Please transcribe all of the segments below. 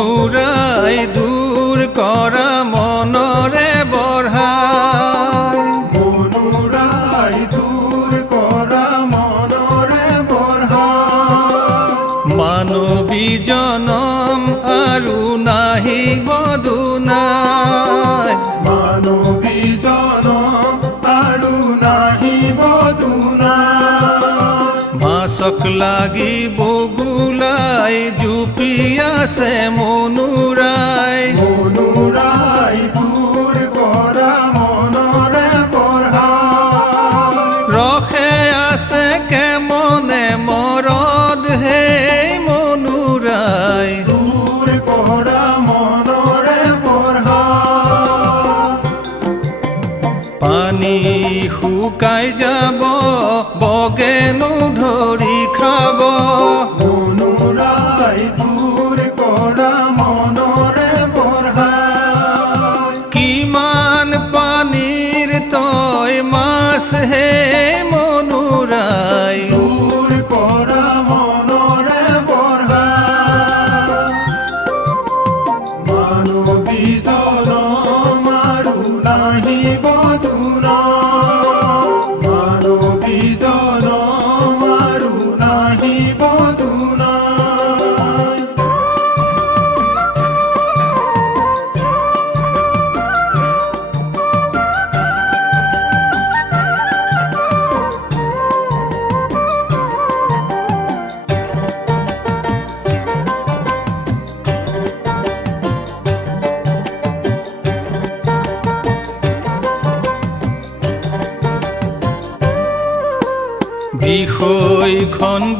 মনুৰাই দূৰ কৰা মনৰে বঢ়াই মনুৰাই দূৰ কৰা মনৰে বঢ়াই মানৱী জনম আৰু নাহিব দুনাই মানৱী জনম আৰু নাহিব দুনাই মাছক লাগি বগুলাই জুপি আছে মনুৰাই মনুৰাই দূৰ কৰা মনৰে বঢ়াই ৰখে আছে কেমনে মৰদ হে মনুৰাই দূৰ কৰা মনৰে বঢ়াই পানী শুকাই যাব বগেনো ধৰি খাব মনুৰাই দূৰ কৰা মনৰে বঢ়াই কিমান পানীৰ তই মাছ হে মনুৰাই দূৰ কৰা মনৰে বঢ়াই মানৱী জনম আৰু নাহিব দুনাই মানৱী জনম আৰু নাহিব দুনাই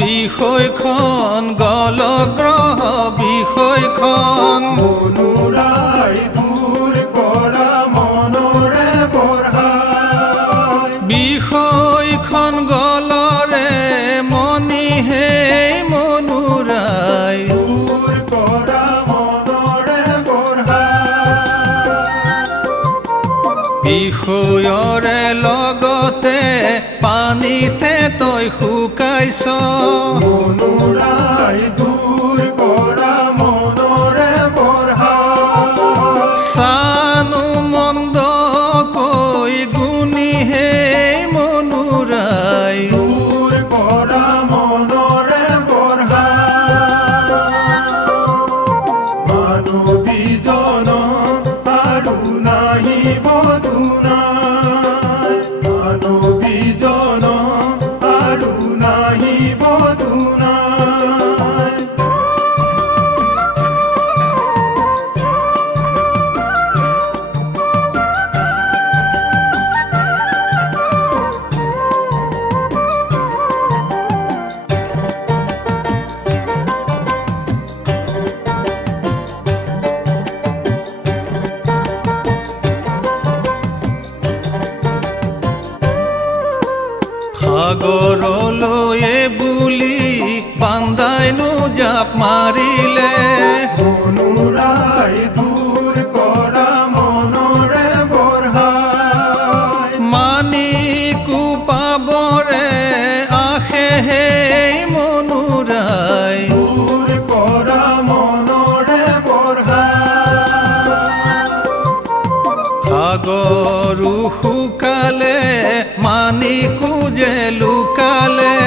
বিষয়খন গলগ্ৰহ বিষয়খন মনুৰাই দূৰ কৰা মনৰে বঢ়াই বিষয়খন গলৰে মনি হে মনুৰাই দূৰ কৰা মনৰে বঢ়াই বিষয়ৰে লগতে পানীতে তই শুকাইছ মনুৰাই দূৰ কৰা মনৰে বঢ়াই চানো মন্দ কৈ গুণী হে মনুৰাই দূৰ কৰা মনৰে বঢ়াই মানৱী জনম আৰু নাহিব দুনাই মানৱী জনম আৰু নাহিব দুনাই সাগৰলৈয়ে বুলি বান্ধাইনো জাপ মাৰিলে মনুৰাই দূৰ কৰা মনৰে বঢ়াই মানিকো পাবৰে আশে হে মনুৰাই দূৰ কৰা মনৰে বঢ়াই সাগৰো শুকালে মানিকো যে লুকালে